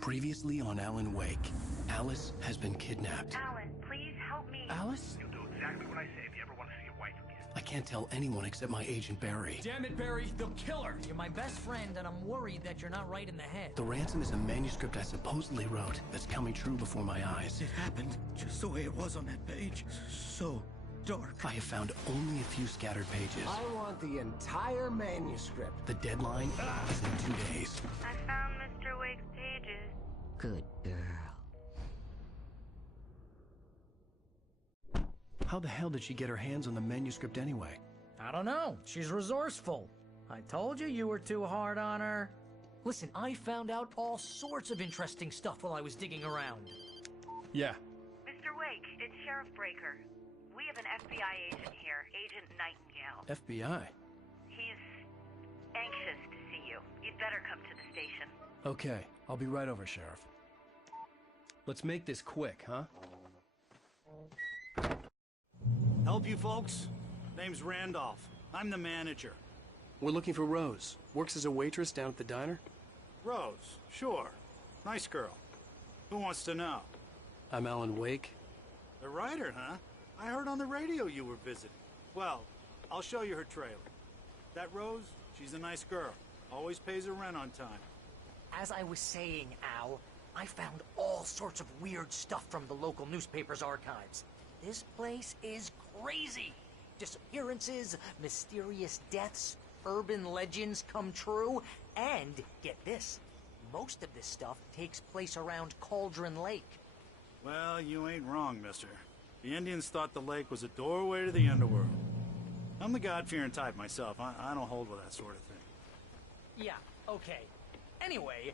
Previously on Alan Wake, Alice has been kidnapped. Alan, please help me. Alice? You'll do exactly what I say if you ever want to see your wife again. I can't tell anyone except my agent Barry. Damn it, Barry, they'll kill her! You're my best friend, and I'm worried that you're not right in the head. The ransom is a manuscript I supposedly wrote that's coming true before my eyes. It happened just the way it was on that page. So dark. I have found only a few scattered pages. I want the entire manuscript. The deadline is in 2 days. I found Mr. Wake's pages. Good girl. How the hell did she get her hands on the manuscript anyway? I don't know. She's resourceful. I told you you were too hard on her. Listen, I found out all sorts of interesting stuff while I was digging around. Yeah. Mr. Wake, it's Sheriff Breaker. We have an FBI agent here, Agent Nightingale. FBI? He's anxious to see you. You'd better come to the station. Okay, I'll be right over, Sheriff. Let's make this quick, huh? Help you folks? Name's Randolph. I'm the manager. We're looking for Rose. Works as a waitress down at the diner. Rose, sure. Nice girl. Who wants to know? I'm Alan Wake. The writer, huh? I heard on the radio you were visiting. Well, I'll show you her trailer. That Rose, she's a nice girl. Always pays her rent on time. As I was saying, Al, I found all sorts of weird stuff from the local newspaper's archives. This place is crazy. Disappearances, mysterious deaths, urban legends come true, and, get this, most of this stuff takes place around Cauldron Lake. Well, you ain't wrong, mister. The Indians thought the lake was a doorway to the underworld. I'm the God-fearing type myself. I don't hold with that sort of thing. Yeah, okay. Anyway,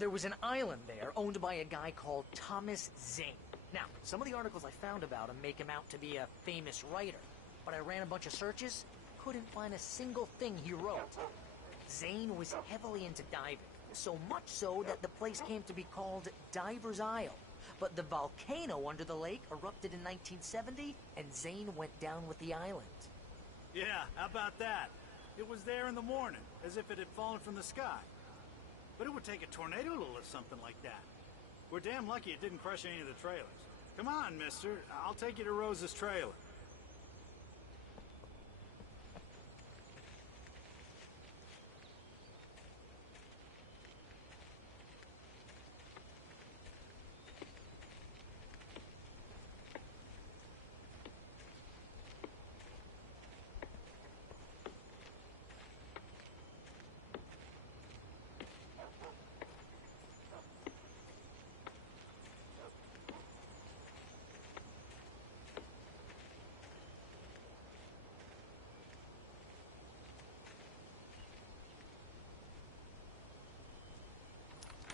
there was an island there owned by a guy called Thomas Zane. Now, some of the articles I found about him make him out to be a famous writer, but I ran a bunch of searches, couldn't find a single thing he wrote. Zane was heavily into diving, so much so that the place came to be called Diver's Isle. But the volcano under the lake erupted in 1970, and Zane went down with the island. Yeah, how about that? It was there in the morning, as if it had fallen from the sky. But it would take a tornado to lift something like that. We're damn lucky it didn't crush any of the trailers. Come on, mister. I'll take you to Rose's trailer.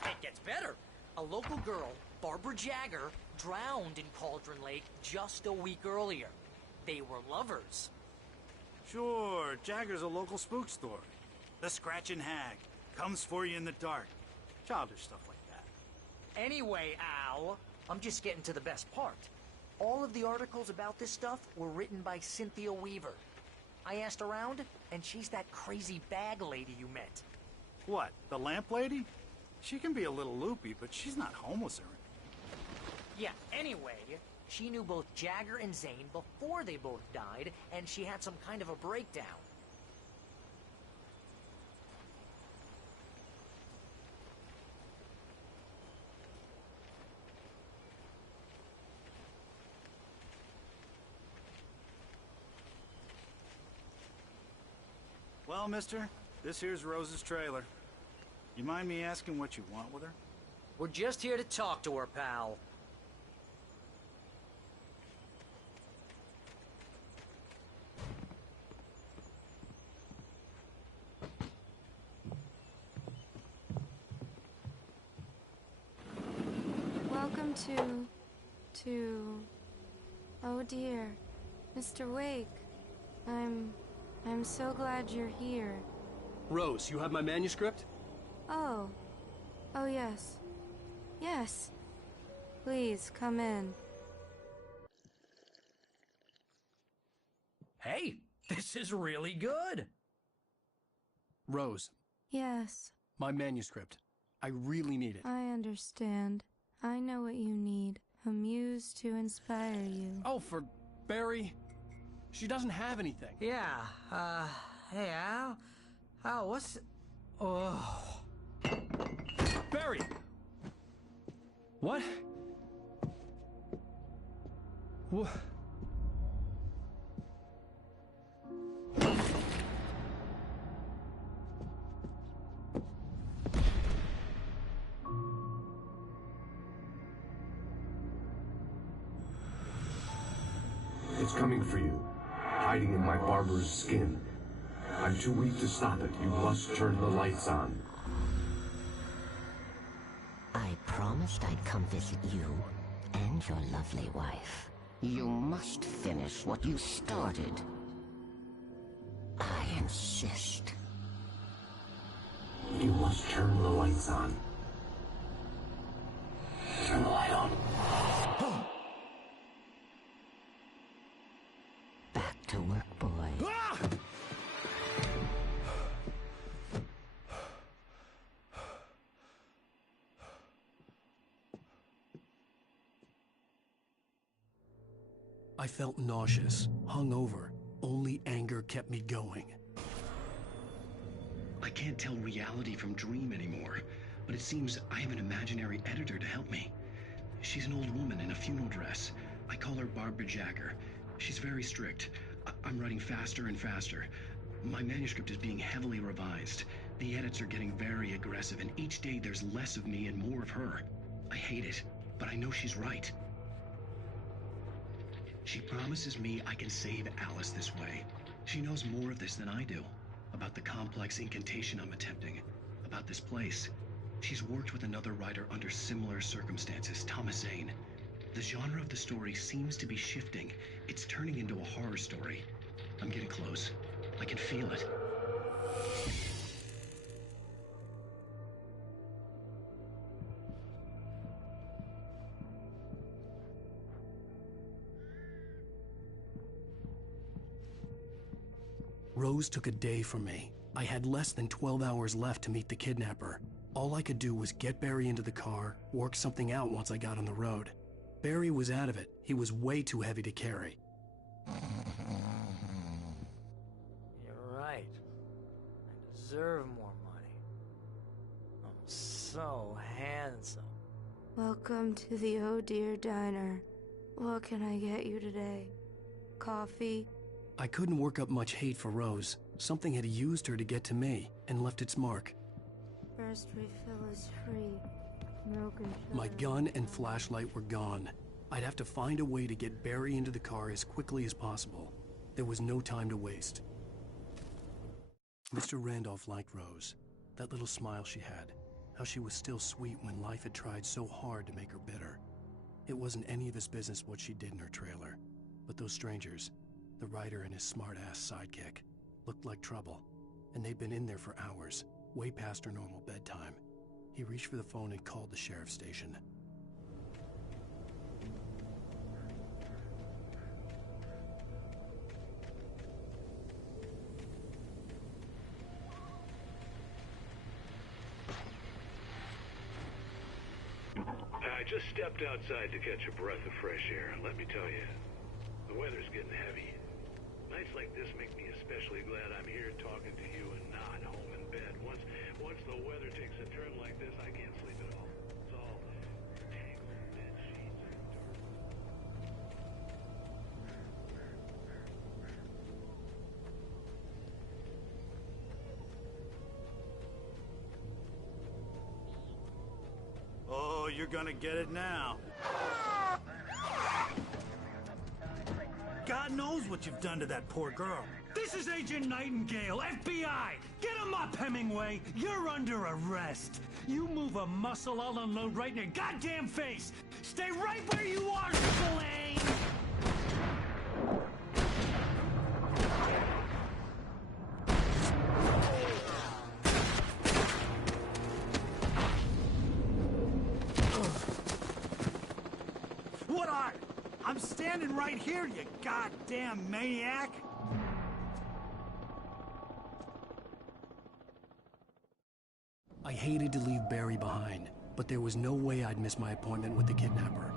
It gets better. A local girl, Barbara Jagger, drowned in Cauldron Lake just a week earlier. They were lovers. Sure, Jagger's a local spook story. The Scratching Hag. Comes for you in the dark. Childish stuff like that. Anyway, Al, I'm just getting to the best part. All of the articles about this stuff were written by Cynthia Weaver. I asked around, and she's that crazy bag lady you met. What, the lamp lady? She can be a little loopy, but she's not homeless or anything. Yeah, anyway, she knew both Jagger and Zane before they both died, and she had some kind of a breakdown. Well, mister, this here's Rose's trailer. You mind me asking what you want with her? We're just here to talk to her, pal. Welcome to... Oh dear, Mr. Wake. I'm so glad you're here. Rose, you have my manuscript? Oh. Oh yes. Yes. Please, come in. Hey, this is really good. Rose, Yes. my manuscript. I really need it. I understand. I know what you need. A muse to inspire you. Oh, for Barry? She doesn't have anything. Yeah, hey, Al, what's... Oh... Barry! What? What? It's coming for you, hiding in my barber's skin. I'm too weak to stop it. You must turn the lights on. I promised I'd come visit you and your lovely wife. You must finish what you started. I insist. You must turn the lights on. Turn the light on. Back to work, boy. I felt nauseous, hungover. Only anger kept me going. I can't tell reality from dream anymore, but it seems I have an imaginary editor to help me. She's an old woman in a funeral dress. I call her Barbara Jagger. She's very strict. I'm writing faster and faster. My manuscript is being heavily revised. The edits are getting very aggressive, and each day there's less of me and more of her. I hate it, but I know she's right. She promises me I can save Alice this way. She knows more of this than I do. About the complex incantation I'm attempting. About this place. She's worked with another writer under similar circumstances, Thomas Zane. The genre of the story seems to be shifting. It's turning into a horror story. I'm getting close. I can feel it. Rose took a day from me. I had less than 12 hours left to meet the kidnapper. All I could do was get Barry into the car, work something out once I got on the road. Barry was out of it. He was way too heavy to carry. You're right. I deserve more money. I'm so handsome. Welcome to the Oh Dear Diner. What can I get you today? Coffee? I couldn't work up much hate for Rose. Something had used her to get to me and left its mark. First refill is free. Milk and sugar. My gun and flashlight were gone. I'd have to find a way to get Barry into the car as quickly as possible. There was no time to waste. Mr. Randolph liked Rose. That little smile she had. How she was still sweet when life had tried so hard to make her bitter. It wasn't any of his business what she did in her trailer. But those strangers, the writer and his smart-ass sidekick, looked like trouble. And they'd been in there for hours, way past her normal bedtime. He reached for the phone and called the sheriff's station. I just stepped outside to catch a breath of fresh air, and let me tell you, the weather's getting heavy. Nights like this make me especially glad I'm here talking to you and not home in bed. Once the weather takes a turn like this, I can't sleep at all. It's all tangled bed sheets and dirt. Oh, you're gonna get it now. God knows what you've done to that poor girl. This is Agent Nightingale, FBI! Get him up, Hemingway! You're under arrest! You move a muscle, I'll unload right in your goddamn face! Stay right where you are, Spillane! What are? I'm standing right here, you goddamn maniac! I hated to leave Barry behind, but there was no way I'd miss my appointment with the kidnapper.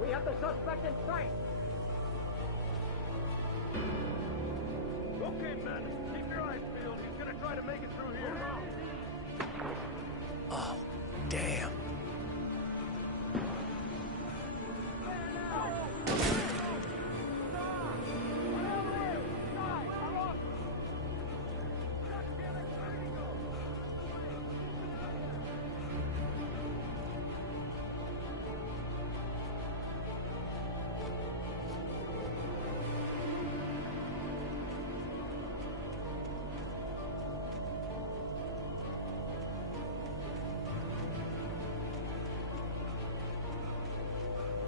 We have the suspect in sight! Okay, men. Keep your eyes peeled. He's gonna try to make it through here. Oh, damn.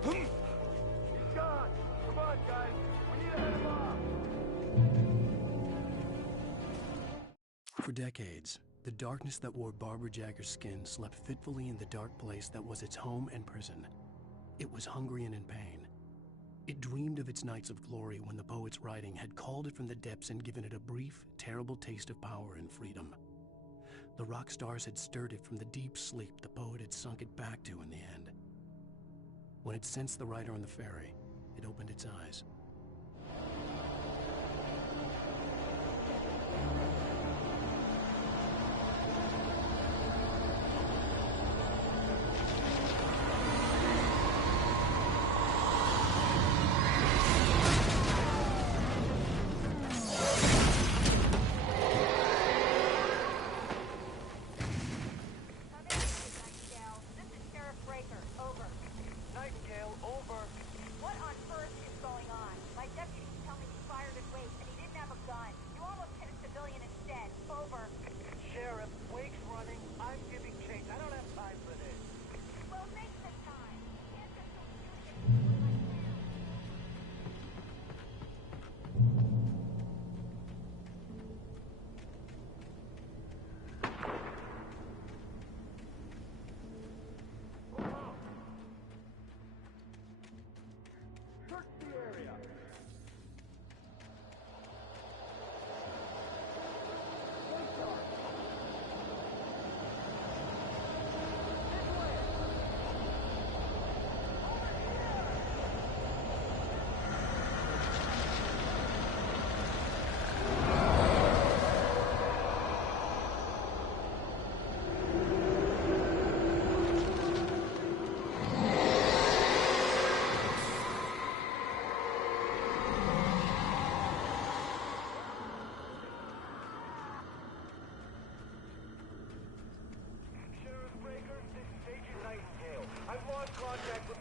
He's gone. Come on, guys. We need to head him off. For decades, the darkness that wore Barbara Jagger's skin slept fitfully in the dark place that was its home and prison. It was hungry and in pain. It dreamed of its nights of glory when the poet's writing had called it from the depths and given it a brief, terrible taste of power and freedom. The rock stars had stirred it from the deep sleep the poet had sunk it back to in the end. When it sensed the writer on the ferry, it opened its eyes.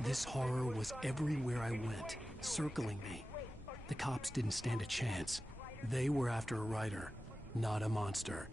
This horror was everywhere I went, circling me. The cops didn't stand a chance. They were after a writer, not a monster.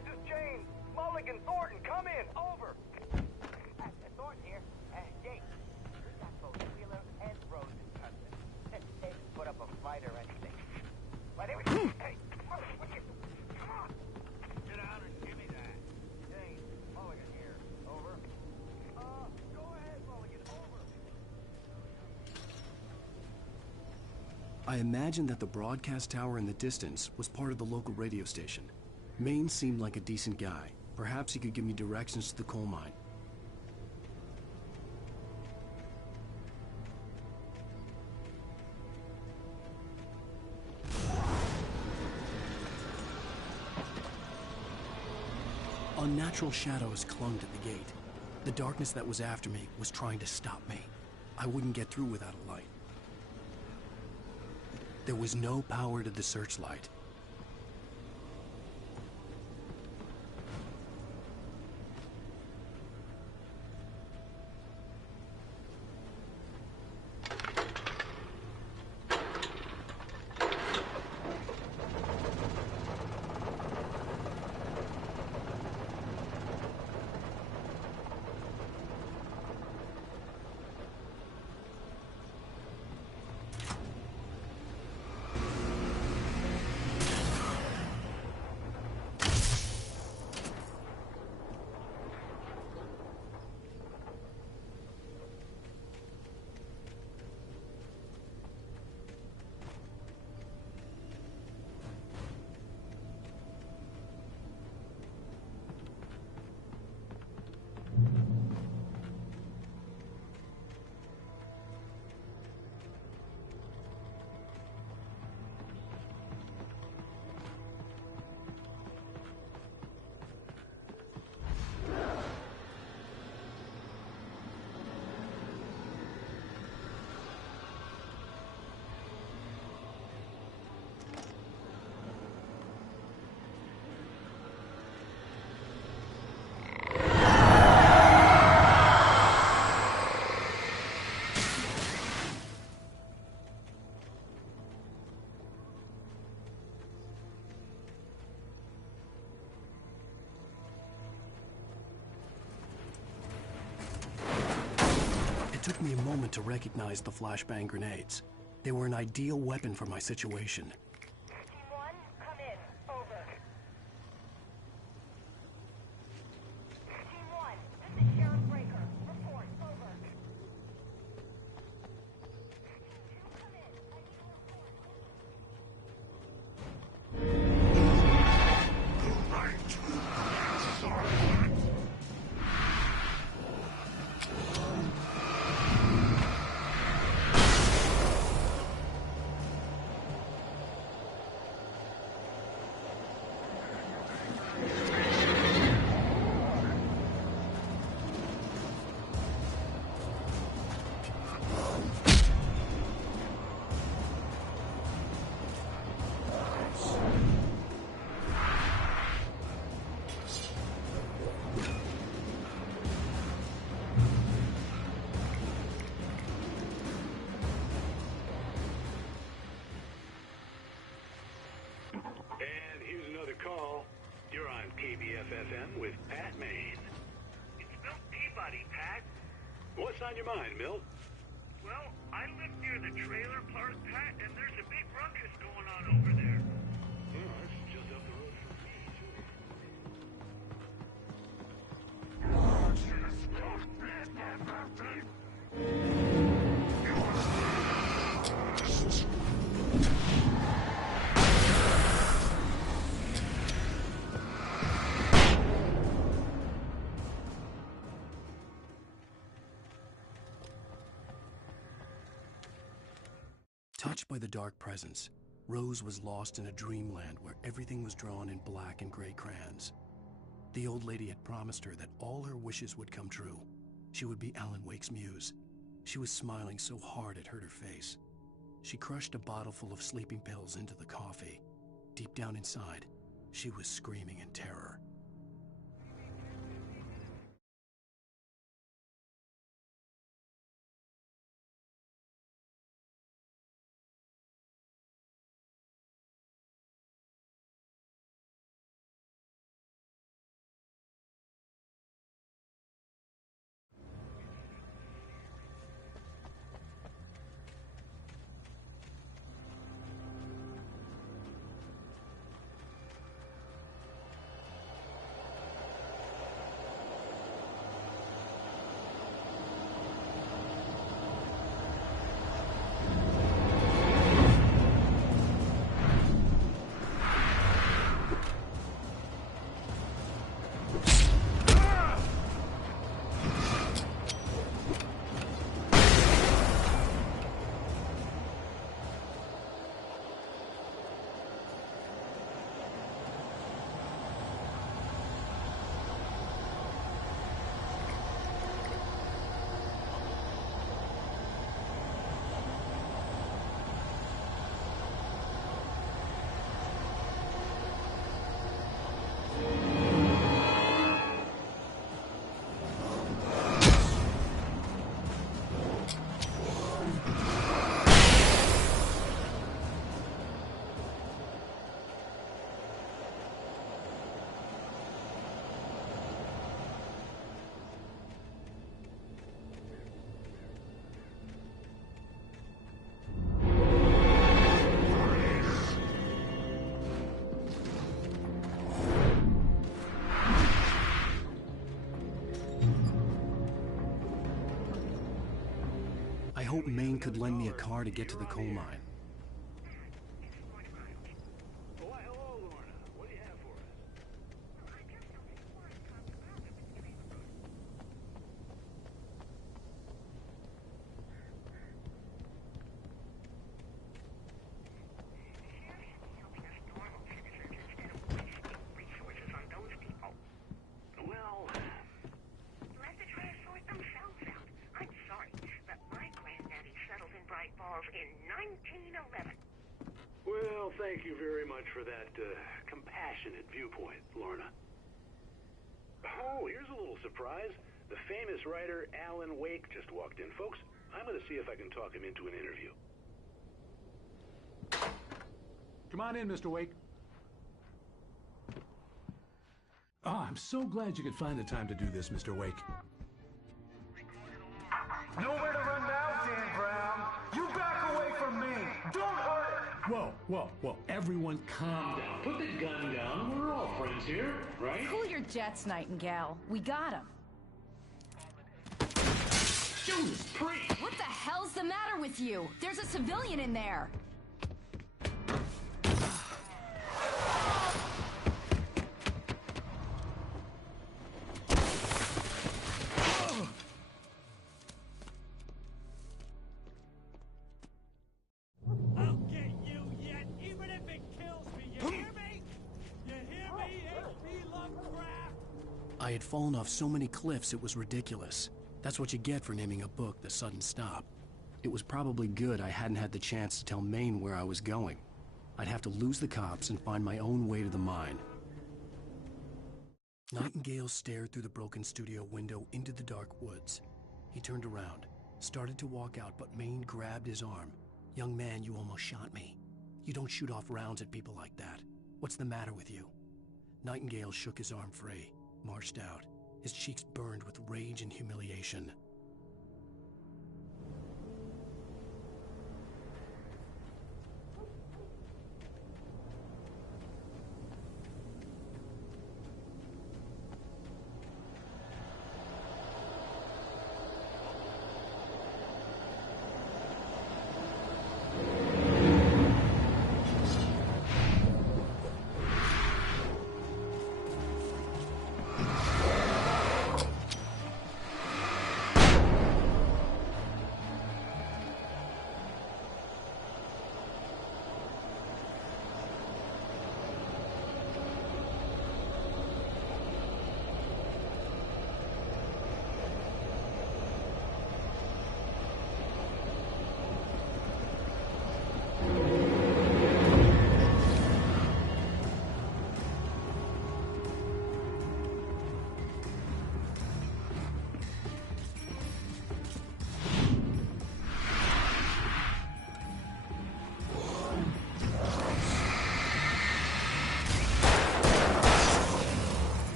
this is James. Mulligan, Thornton, come in. Over. Thornton here. Jake, we got both Wheeler and Rose in custody. They didn't put up a fight or anything. But it was... Hey, what you... Come on. Sit down and give me that. James, Mulligan here. Over. Go ahead, Mulligan. Over. I imagined that the broadcast tower in the distance was part of the local radio station. Maine seemed like a decent guy. Perhaps he could give me directions to the coal mine. Unnatural shadows clung to the gate. The darkness that was after me was trying to stop me. I wouldn't get through without a light. There was no power to the searchlight. It took me a moment to recognize the flashbang grenades. They were an ideal weapon for my situation. Team 1, come in. Over. Team 1, this is Sheriff Breaker. Report. Over. Team 2, come in. I need a report. And here's another call. You're on KBF-FM with Pat Maine. It's Milt Peabody, Pat. What's on your mind, Milt? Well, I live near the trailer park, Pat, and there's a big ruckus going on over there. Oh, that's just up the road from me, too. Touched by the dark presence, Rose was lost in a dreamland where everything was drawn in black and gray crayons. The old lady had promised her that all her wishes would come true. She would be Alan Wake's muse. She was smiling so hard it hurt her face. She crushed a bottle full of sleeping pills into the coffee. Deep down inside, she was screaming in terror. hoped Maine could lend me a car to get to the coal mine. Why, hello, Lorna. What do you have for us? Well, let the trash sort themselves out. I'm sorry, but my granddaddy settled in Bright Falls in 1911. well, thank you very much for that compassionate viewpoint, Lorna. Oh, here's a little surprise. The famous writer Alan Wake just walked in. Folks, I'm going to see if I can talk him into an interview. Come on in, Mr. Wake. Oh, I'm so glad you could find the time to do this, Mr. Wake. Nowhere to run now, Dan Brown. You back away from me. Don't hurt it. Whoa. Everyone calm down. Put the gun down. We're all friends here, right? Cool your jets, Nightingale. We got him. Judas Priest! What the hell's the matter with you? There's a civilian in there. I'll get you yet, even if it kills me. You hear me? You hear me, H.P. Lovecraft? I had fallen off so many cliffs it was ridiculous. That's what you get for naming a book The Sudden Stop. It was probably good I hadn't had the chance to tell Maine where I was going. I'd have to lose the cops and find my own way to the mine. Nightingale stared through the broken studio window into the dark woods. He turned around, started to walk out, but Maine grabbed his arm. "Young man, you almost shot me. You don't shoot off rounds at people like that. What's the matter with you?" Nightingale shook his arm free, marched out. His cheeks burned with rage and humiliation.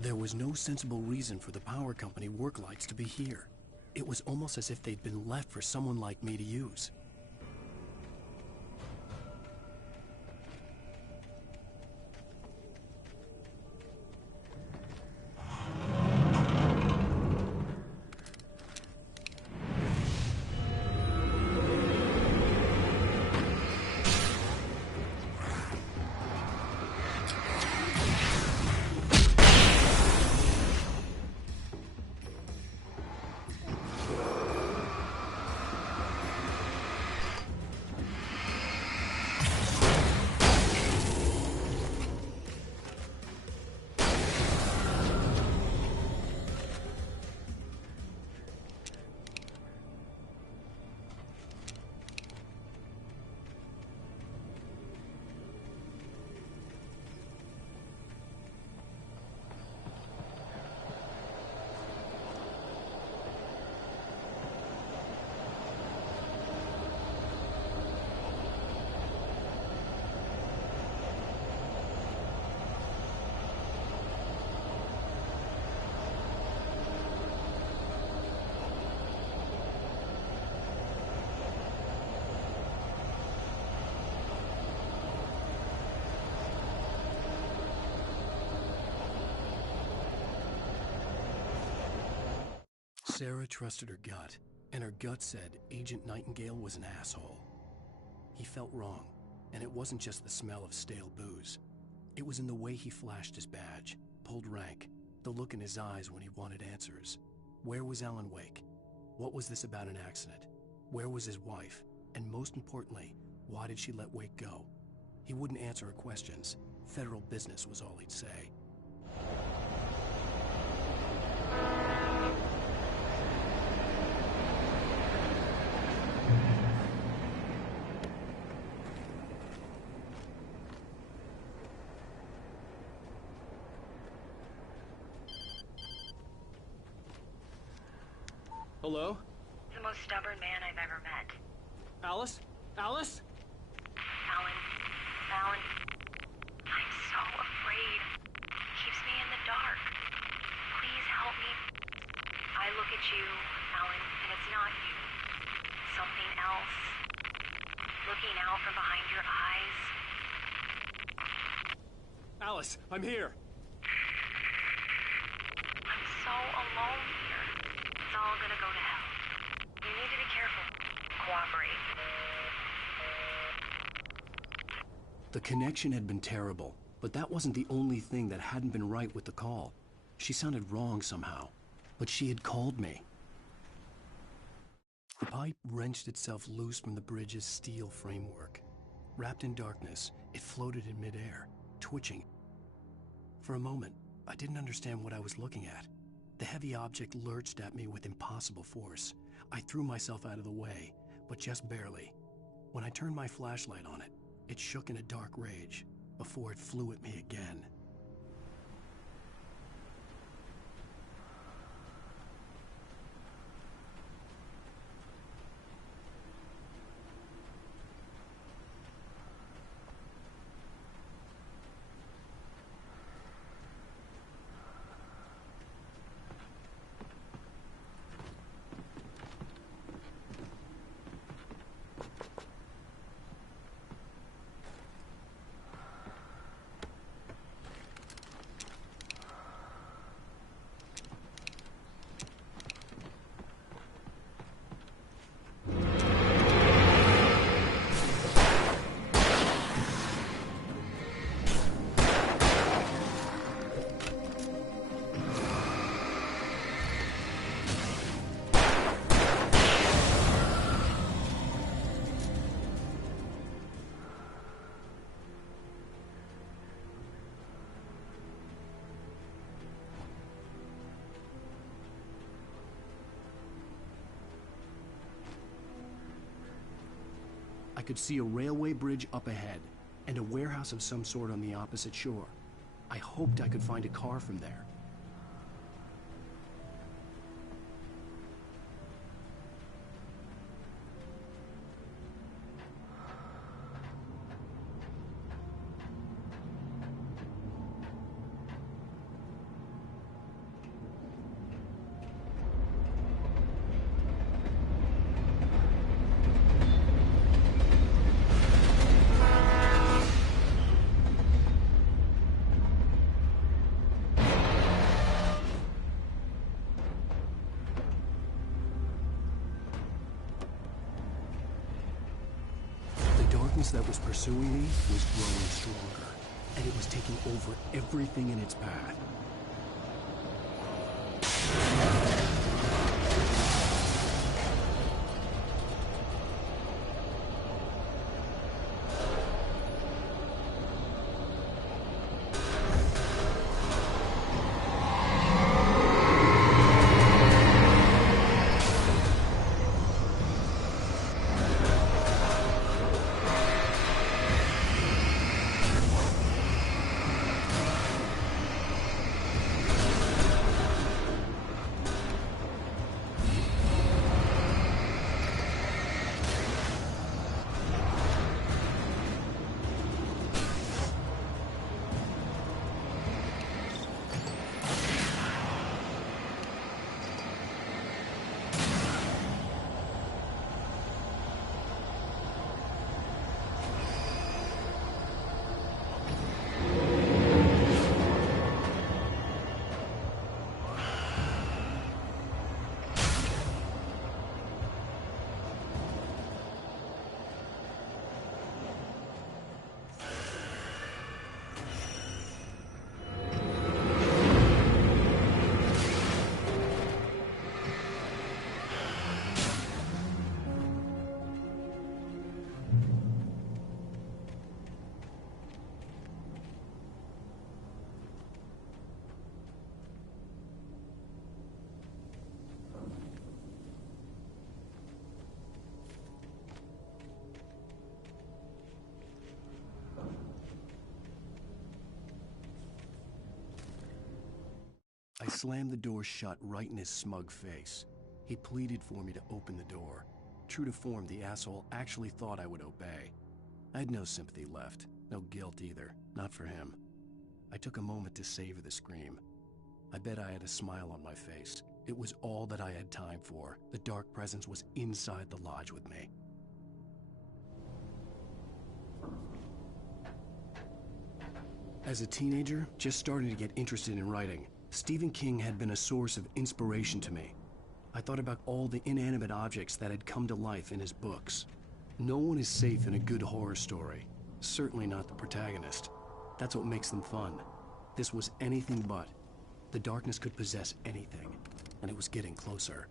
There was no sensible reason for the power company work lights to be here. It was almost as if they'd been left for someone like me to use. Sarah trusted her gut, and her gut said Agent Nightingale was an asshole. He felt wrong, and it wasn't just the smell of stale booze. It was in the way he flashed his badge, pulled rank, the look in his eyes when he wanted answers. Where was Alan Wake? What was this about an accident? Where was his wife? And most importantly, why did she let Wake go? He wouldn't answer her questions. Federal business was all he'd say. Hello? The most stubborn man I've ever met. Alice? Alice? Alan. I'm so afraid. He keeps me in the dark. Please help me. I look at you, Alan, and it's not you. Something else. Looking out from behind your eyes. Alice, I'm here. I'm so alone here. It's all gonna go to hell. You need to be careful. Cooperate. The connection had been terrible, but that wasn't the only thing that hadn't been right with the call. She sounded wrong somehow, but she had called me. The pipe wrenched itself loose from the bridge's steel framework. Wrapped in darkness, it floated in midair, twitching. For a moment, I didn't understand what I was looking at. The heavy object lurched at me with impossible force. I threw myself out of the way, but just barely. When I turned my flashlight on it, it shook in a dark rage before it flew at me again. I could see a railway bridge up ahead, and a warehouse of some sort on the opposite shore. I hoped I could find a car from there. That was pursuing me was growing stronger, and it was taking over everything in its path. I slammed the door shut right in his smug face. He pleaded for me to open the door. True to form, the asshole actually thought I would obey. I had no sympathy left, no guilt either, not for him. I took a moment to savor the scream. I bet I had a smile on my face. It was all that I had time for. The dark presence was inside the lodge with me. As a teenager, just starting to get interested in writing, Stephen King had been a source of inspiration to me. I thought about all the inanimate objects that had come to life in his books. No one is safe in a good horror story. Certainly not the protagonist. That's what makes them fun. This was anything but. The darkness could possess anything, and it was getting closer.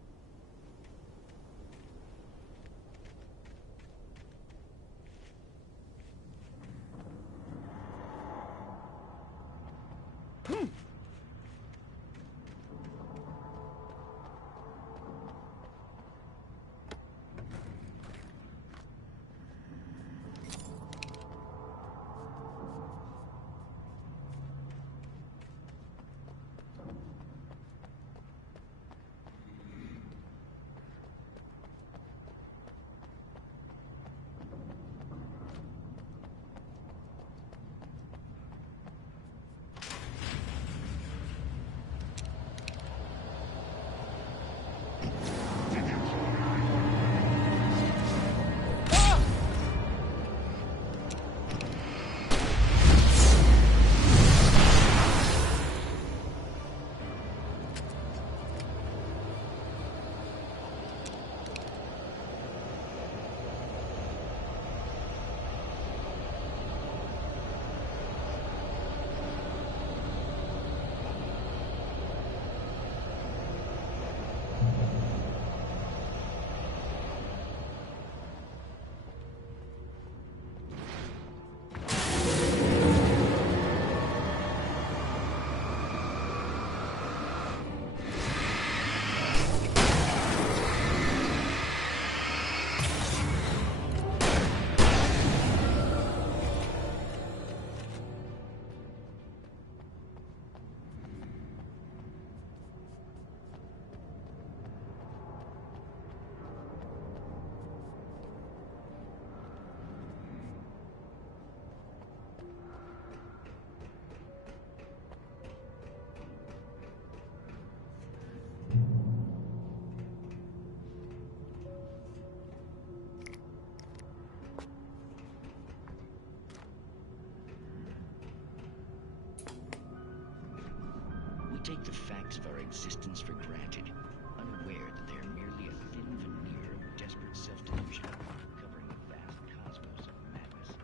We take the facts of our existence for granted, unaware that they are merely a thin veneer of desperate self-delusion, covering a vast cosmos of madness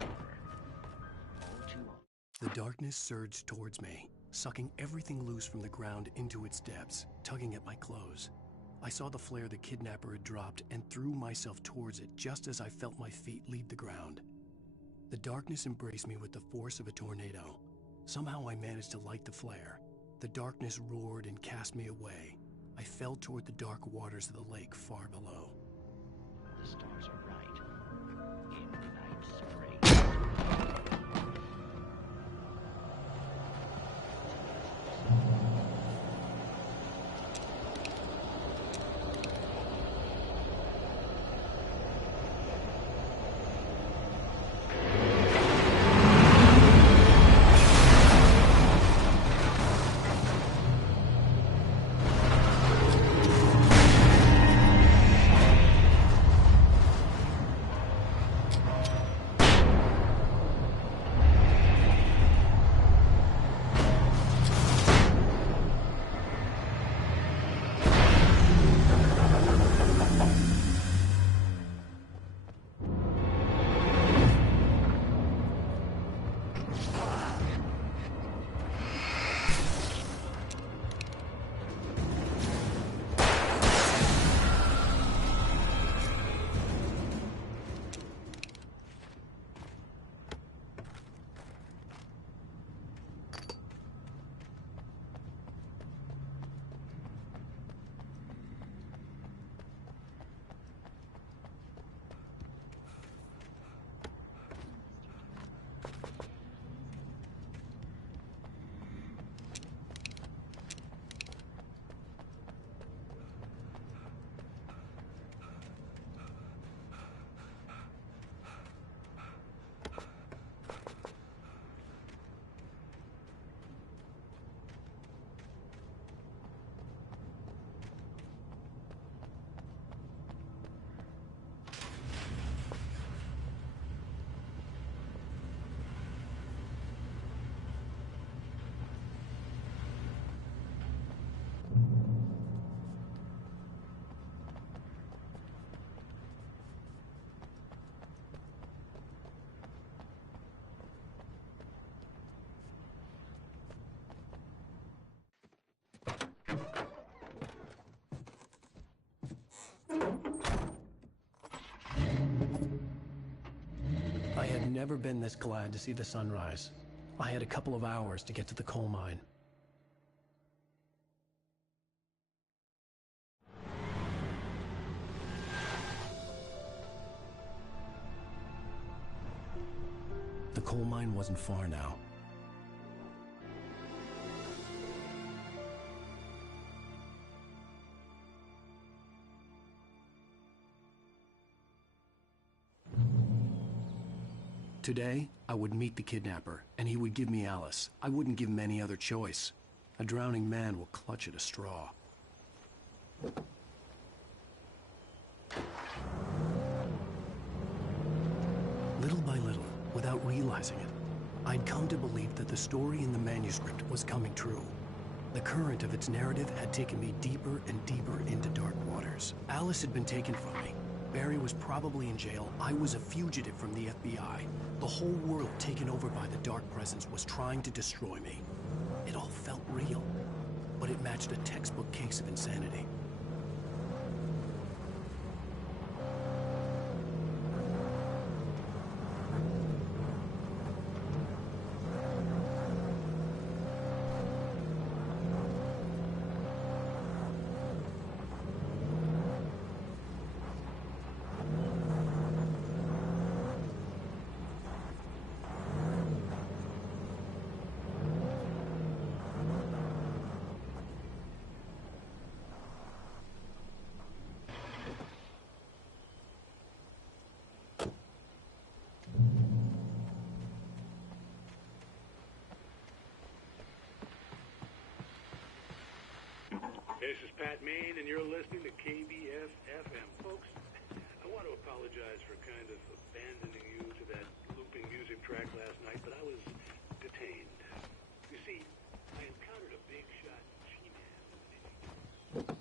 and horror. All too often. The darkness surged towards me, sucking everything loose from the ground into its depths, tugging at my clothes. I saw the flare the kidnapper had dropped and threw myself towards it just as I felt my feet leave the ground. The darkness embraced me with the force of a tornado. Somehow I managed to light the flare. The darkness roared and cast me away. I fell toward the dark waters of the lake far below. The stars are right. In Night Spring. never been this glad to see the sunrise. I had a couple of hours to get to the coal mine. The coal mine wasn't far now. Today, I would meet the kidnapper, and he would give me Alice. I wouldn't give him any other choice. A drowning man will clutch at a straw. Little by little, without realizing it, I'd come to believe that the story in the manuscript was coming true. The current of its narrative had taken me deeper and deeper into dark waters. Alice had been taken from me. Barry was probably in jail. I was a fugitive from the FBI. The whole world taken over by the Dark Presence was trying to destroy me. It all felt real, but it matched a textbook case of insanity. This is Pat Main, and you're listening to KBS FM. Folks, I want to apologize for kind of abandoning you to that looping music track last night, but I was detained. You see, I encountered a big shot G-Man.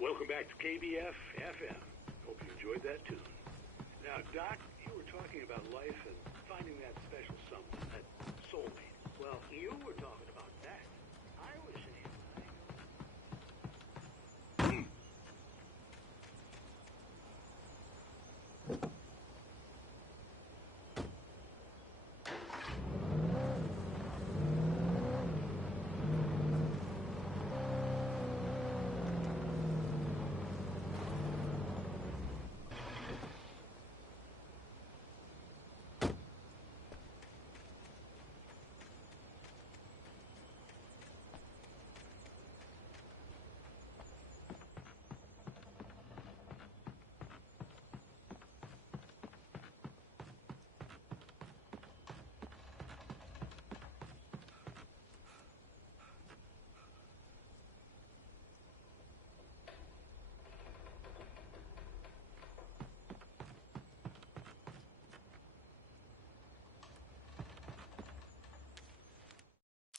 Welcome back to KBF FM. Hope you enjoyed that tune. Now, Doc, you were talking about life and finding that special someone, that soulmate. Well, you were talking about that. I was saying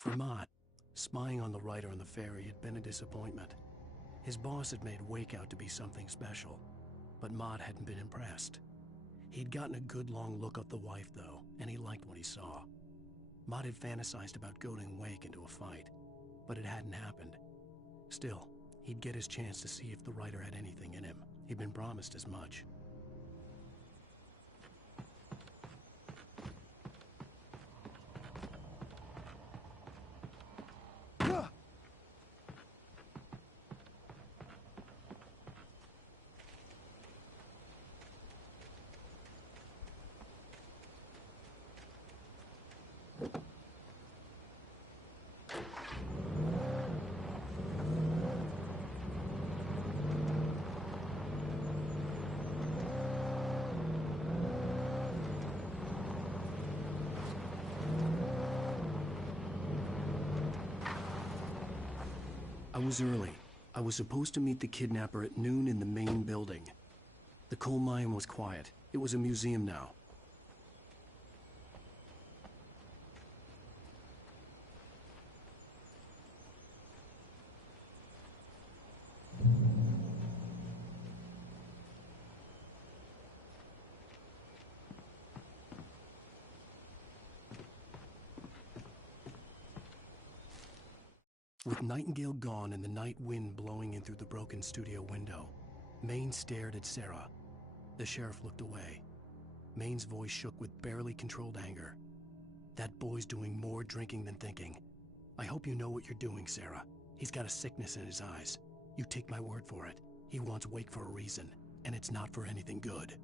For Mott, spying on the writer on the ferry had been a disappointment. His boss had made Wake out to be something special, but Mott hadn't been impressed. He'd gotten a good long look at the wife, though, and he liked what he saw. Mott had fantasized about goading Wake into a fight, but it hadn't happened. Still, he'd get his chance to see if the writer had anything in him. He'd been promised as much. I was early. I was supposed to meet the kidnapper at noon in the main building. The coal mine was quiet. It was a museum now. With Nightingale gone and the night wind blowing in through the broken studio window, Maine stared at Sarah. The sheriff looked away. Maine's voice shook with barely controlled anger. That boy's doing more drinking than thinking. I hope you know what you're doing, Sarah. He's got a sickness in his eyes. You take my word for it. He wants Wake for a reason, and it's not for anything good.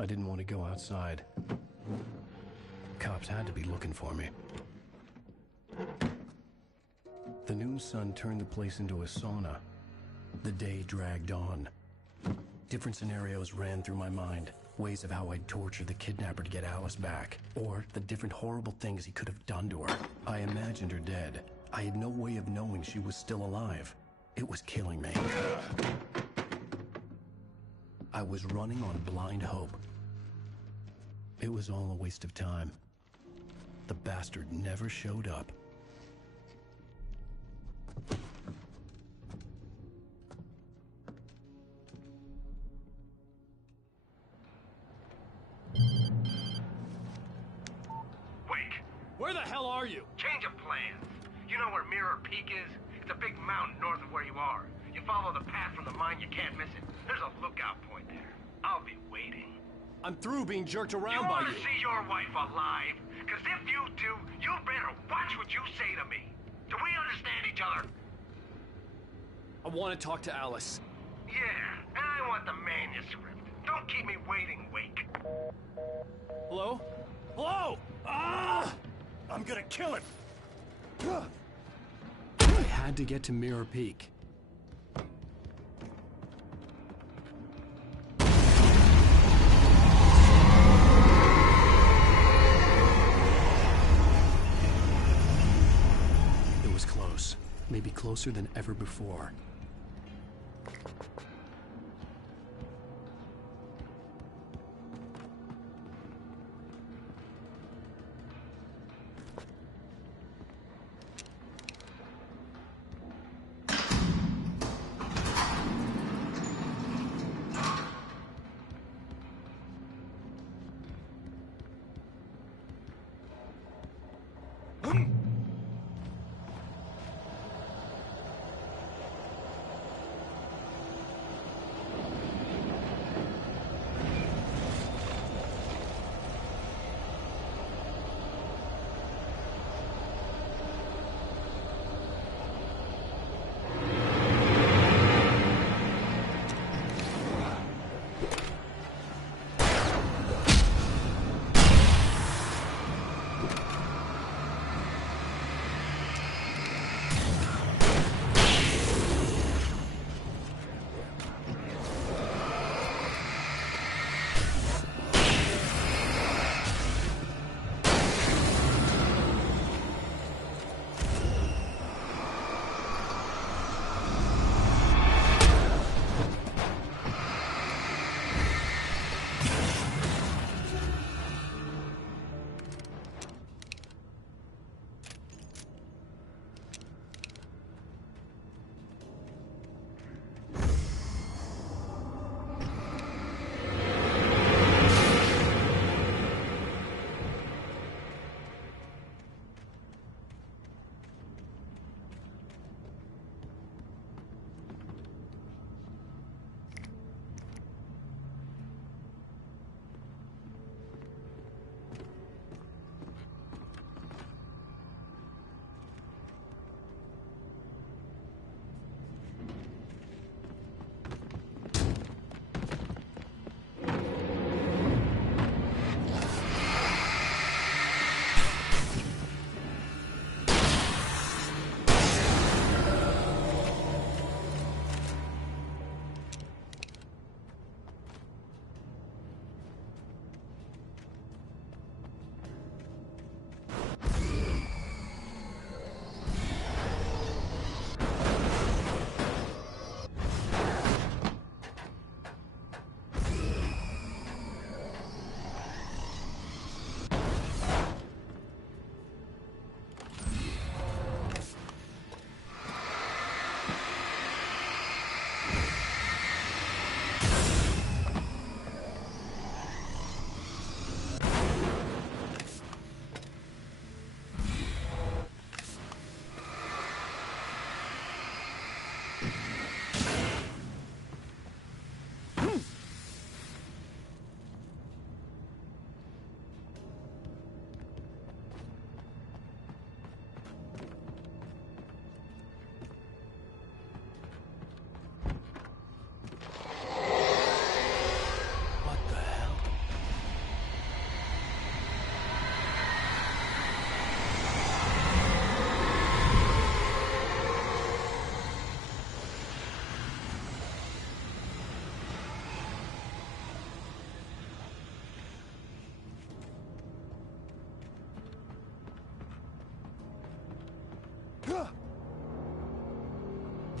I didn't want to go outside. Cops had to be looking for me. The noon sun turned the place into a sauna. The day dragged on. Different scenarios ran through my mind. Ways of how I'd torture the kidnapper to get Alice back. Or the different horrible things he could have done to her. I imagined her dead. I had no way of knowing she was still alive. It was killing me. I was running on blind hope. It was all a waste of time. The bastard never showed up. Wake! Where the hell are you? Change of plans. You know where Mirror Peak is? It's a big mountain north of where you are. You follow the path from the mine, you can't miss it. There's a lookout point there. I'll be waiting. I'm through being jerked around by you. You want to see your wife alive? Because if you do, you better watch what you say to me. Do we understand each other? I want to talk to Alice. Yeah, and I want the manuscript. Don't keep me waiting, Wake. Hello? Hello! Ah! I'm gonna kill him! I had to get to Mirror Peak. It was close. Maybe closer than ever before.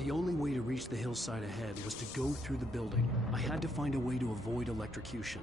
The only way to reach the hillside ahead was to go through the building. I had to find a way to avoid electrocution.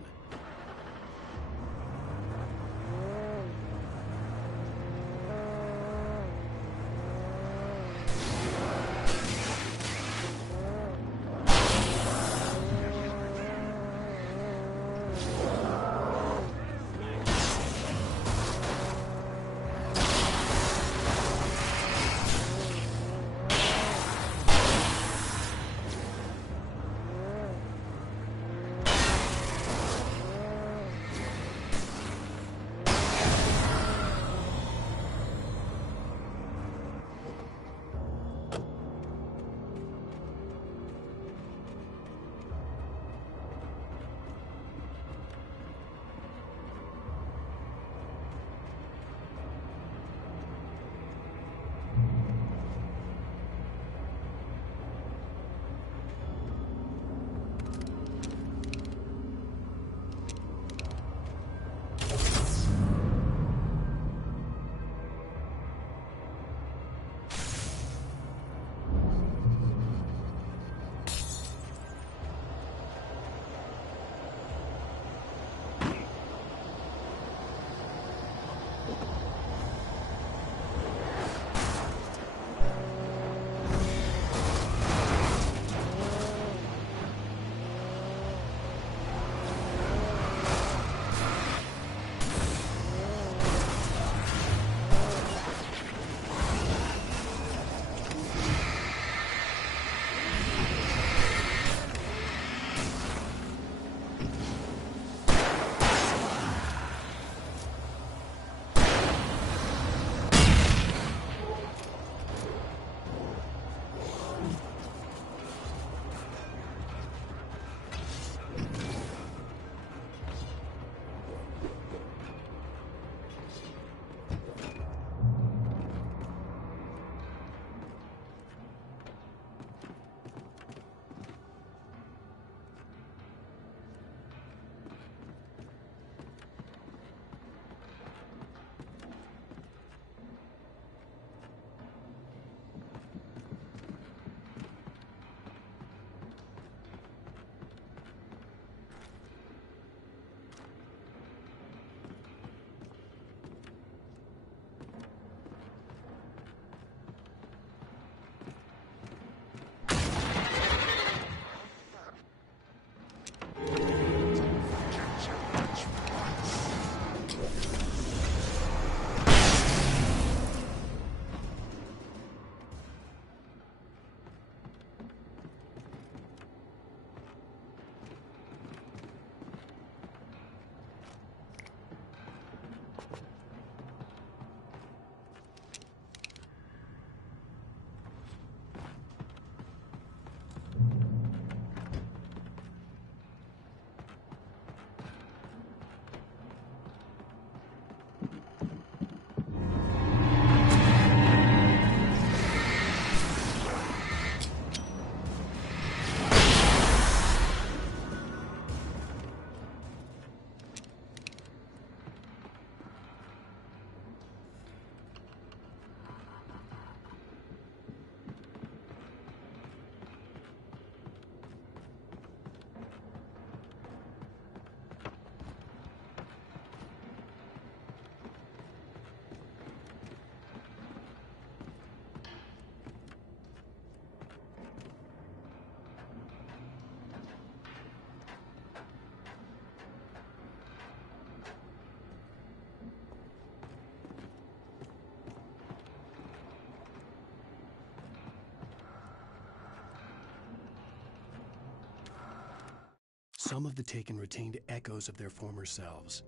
Some of the Taken retained echoes of their former selves,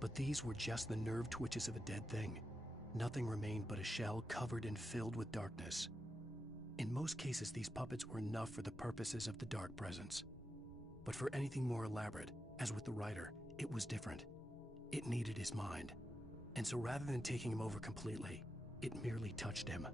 but these were just the nerve twitches of a dead thing. Nothing remained but a shell covered and filled with darkness. In most cases, these puppets were enough for the purposes of the Dark Presence. But for anything more elaborate, as with the writer, it was different. It needed his mind. And so rather than taking him over completely, it merely touched him.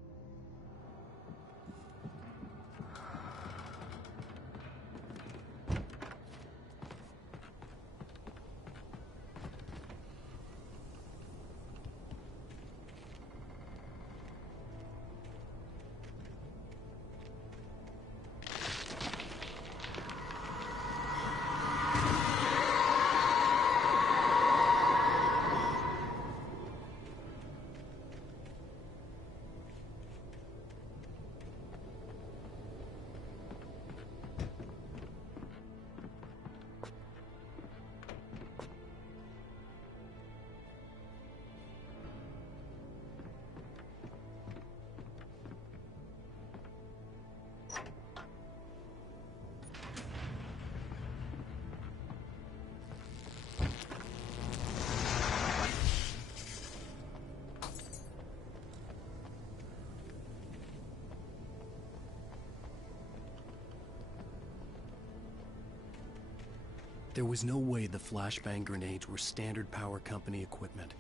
There was no way the flashbang grenades were standard power company equipment.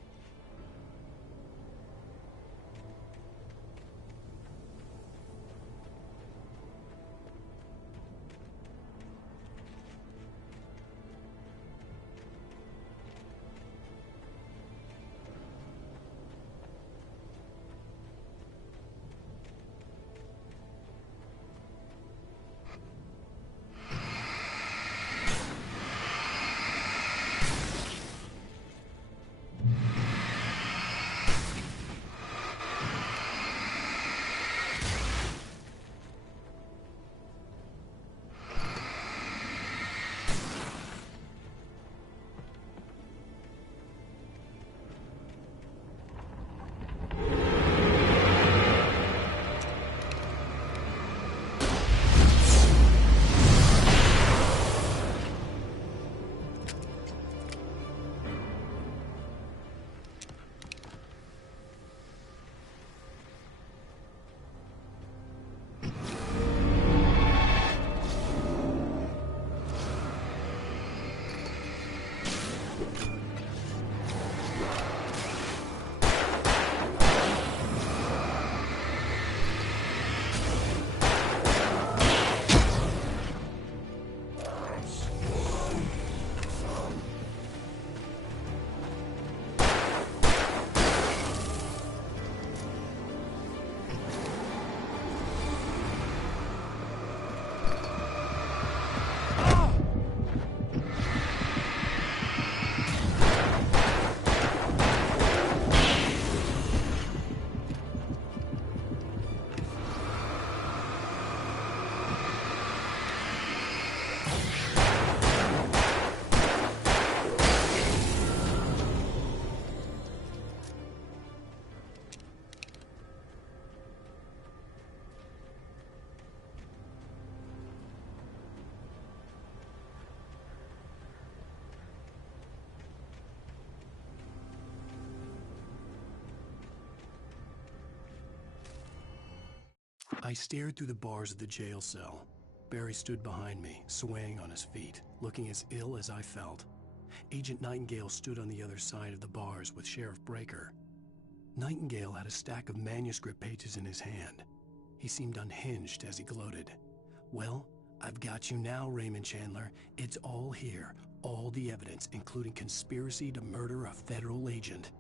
I stared through the bars of the jail cell. Barry stood behind me, swaying on his feet, looking as ill as I felt. Agent Nightingale stood on the other side of the bars with Sheriff Breaker. Nightingale had a stack of manuscript pages in his hand. He seemed unhinged as he gloated. "Well, I've got you now, Raymond Chandler. It's all here. All the evidence, including conspiracy to murder a federal agent."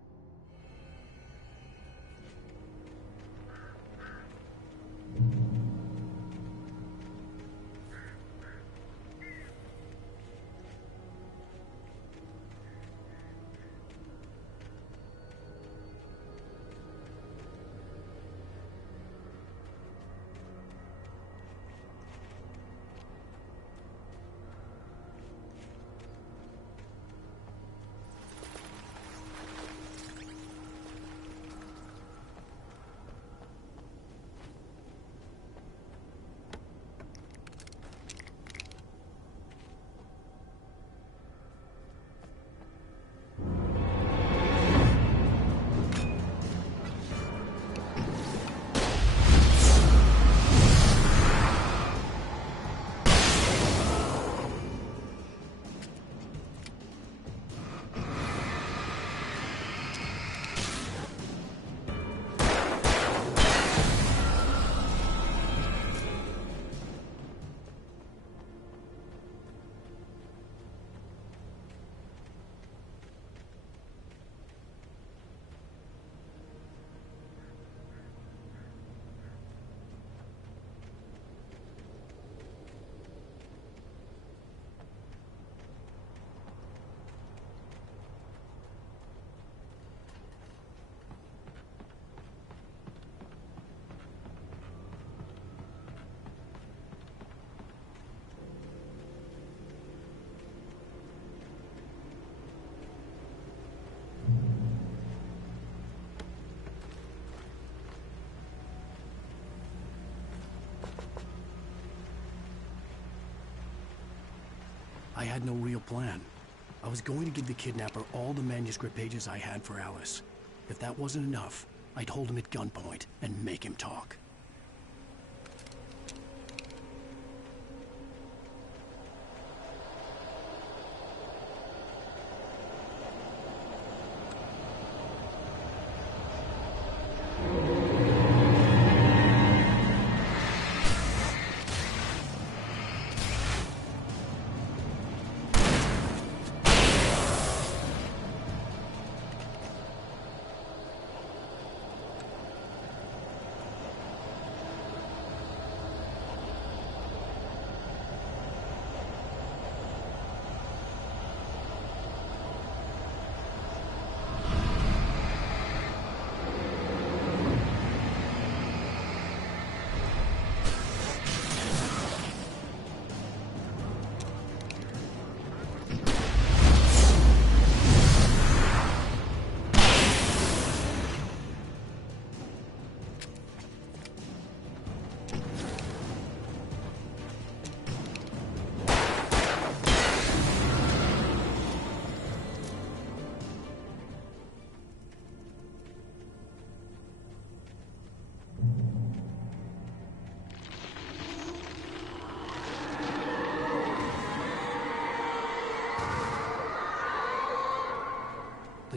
I had no real plan. I was going to give the kidnapper all the manuscript pages I had for Alice. If that wasn't enough, I'd hold him at gunpoint and make him talk.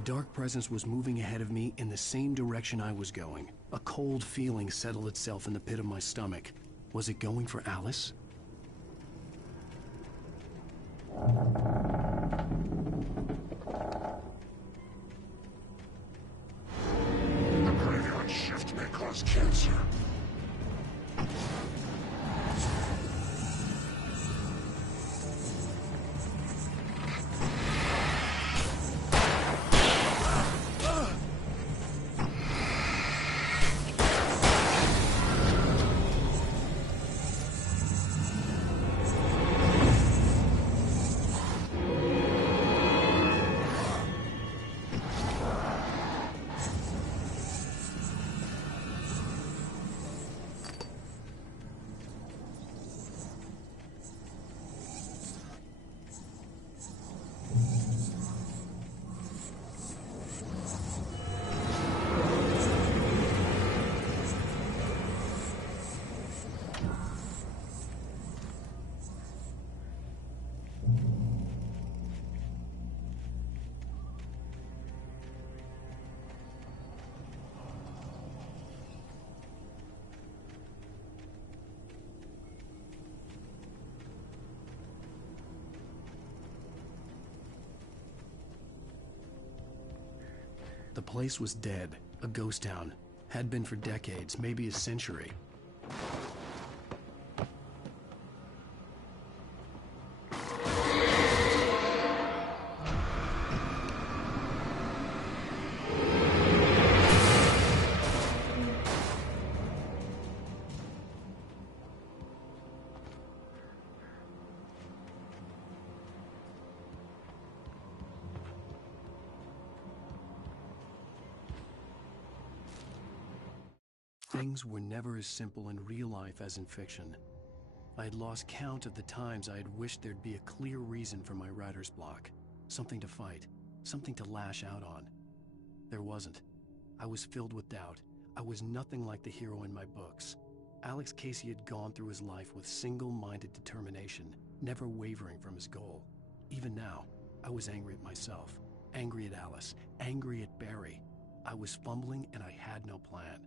The dark presence was moving ahead of me in the same direction I was going. A cold feeling settled itself in the pit of my stomach. Was it going for Alice? The graveyard shift may cause cancer. The place was dead, a ghost town. Had been for decades, maybe a century. Things were never as simple in real life as in fiction. I had lost count of the times I had wished there'd be a clear reason for my writer's block. Something to fight, something to lash out on. There wasn't. I was filled with doubt. I was nothing like the hero in my books. Alex Casey had gone through his life with single-minded determination, never wavering from his goal. Even now, I was angry at myself, angry at Alice, angry at Barry. I was fumbling and I had no plan.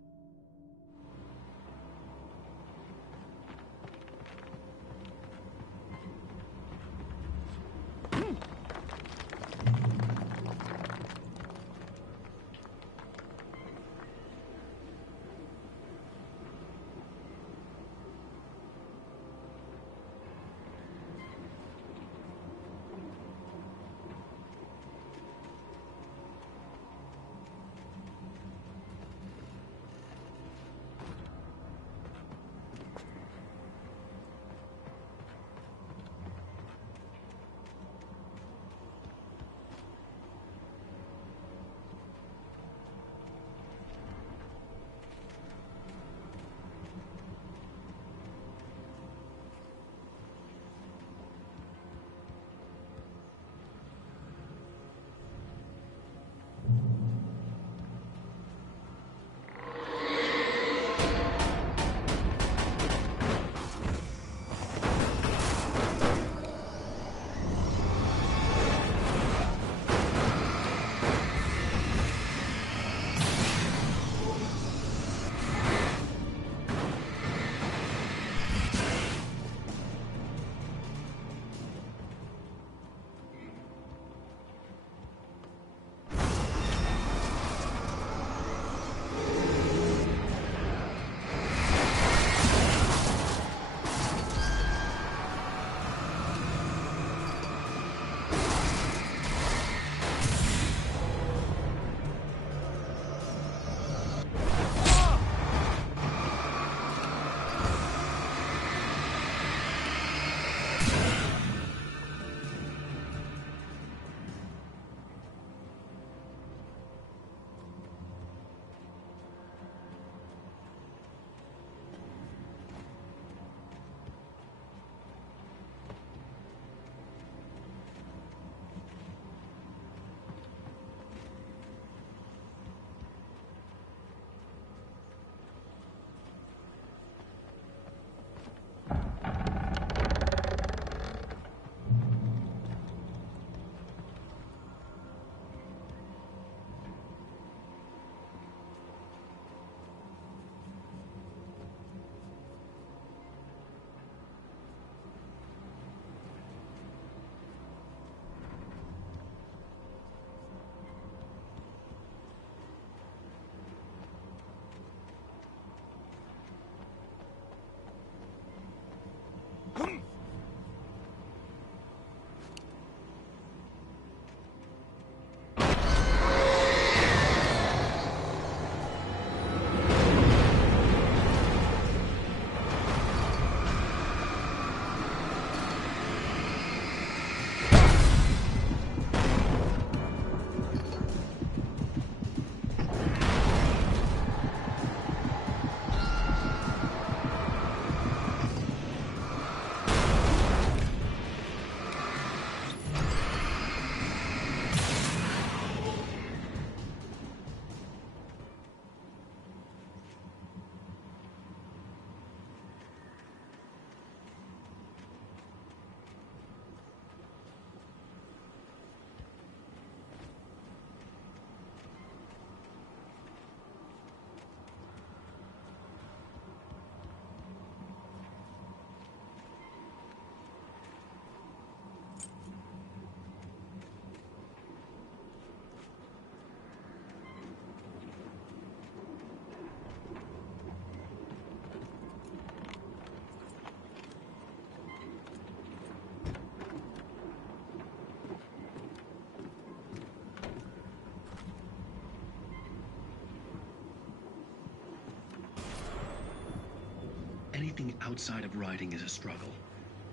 Anything outside of writing is a struggle.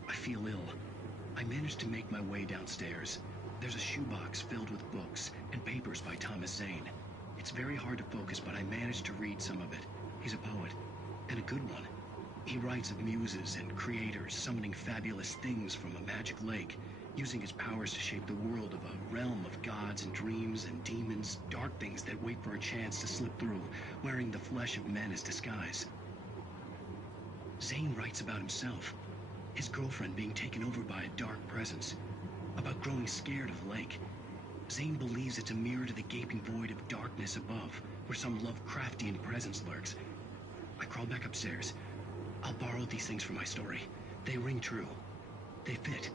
I feel ill. I managed to make my way downstairs. There's a shoebox filled with books and papers by Thomas Zane. It's very hard to focus, but I managed to read some of it. He's a poet, and a good one. He writes of muses and creators summoning fabulous things from a magic lake, using his powers to shape the world of a realm of gods and dreams and demons, dark things that wait for a chance to slip through, wearing the flesh of men as disguise. Zane writes about himself, his girlfriend being taken over by a dark presence, about growing scared of the lake. Zane believes it's a mirror to the gaping void of darkness above, where some Lovecraftian presence lurks. I crawl back upstairs. I'll borrow these things for my story. They ring true. They fit.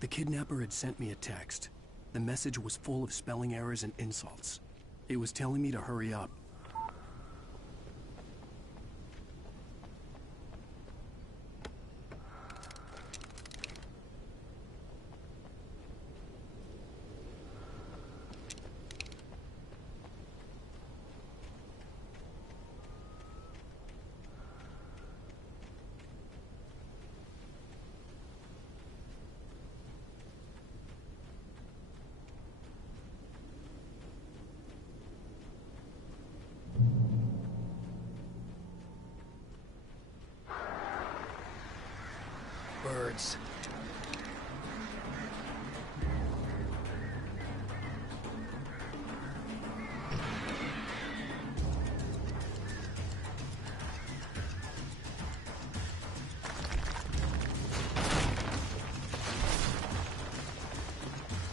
The kidnapper had sent me a text. The message was full of spelling errors and insults. It was telling me to hurry up,